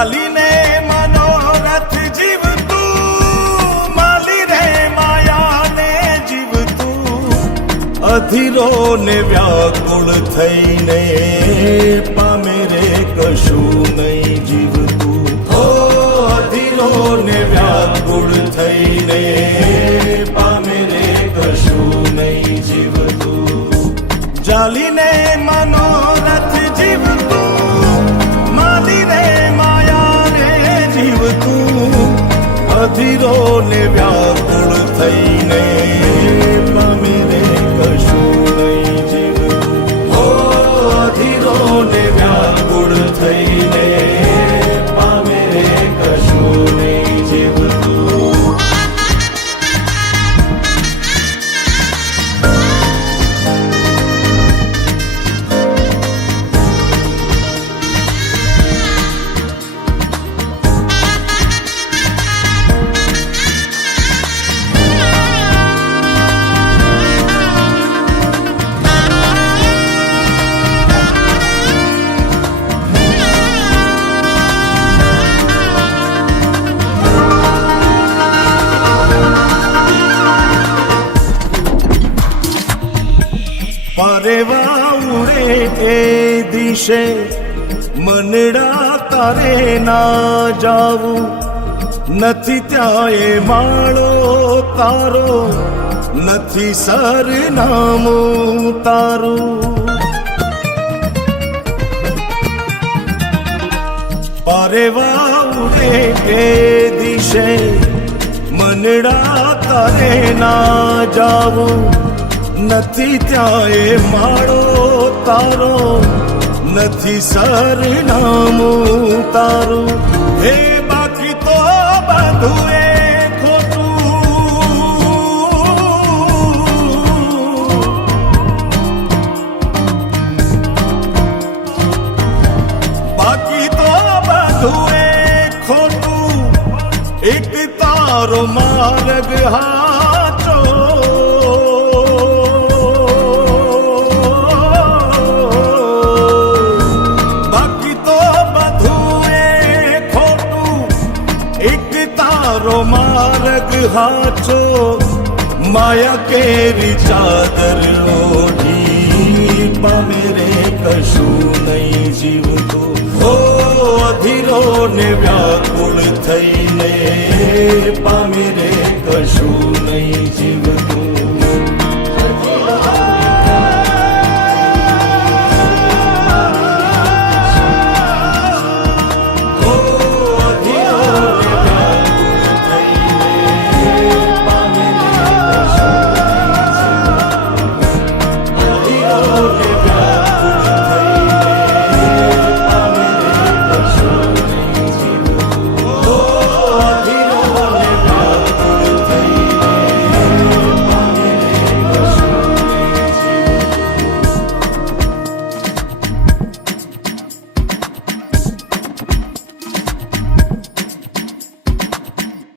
ચાલીને મનોરથ જીવતું, માલી રે માયાને જીવતું, અધીરો ને વ્યાકુળ થઈને પામે રે કશું નહીં જીવતું. ઓ અધીરો ને વ્યાકુળ થઈને પામે રે કશું નહીં જીવતું. ચાલીને મનોરથ જીવતું, માલી રે માયાને જીવતું, અધીરો ને વ્યાકુળ થઈને પામે રે કશું નહીં જીવતું. ઓ અધીરો ને વ્યાકુળ થઈને પામે રે કશું નહીં જીવતું. પરેવા ઉડે એ દિશે મનડા તારે ના જાવું, નથી ત્યાં એ માળો તારો, નથી સરનામું તારું. પરેવા ઉડે એ દિશે મનડા તારે ના જાવું, નથી ત્યાં એ માળો તારો, નથી સરનામું તારું. હે બાકી તો બધું એ ખોટું, બાકી તો બધું એ ખોટું, એક તારો માર્ગ હાચો. માર્ગ હાચો, માયા કેરી ચાદર ઓઢી પામે રે કશું નહીં જીવતું. ઓ અધીરો ને વ્યાકુળ થઈને પામે રે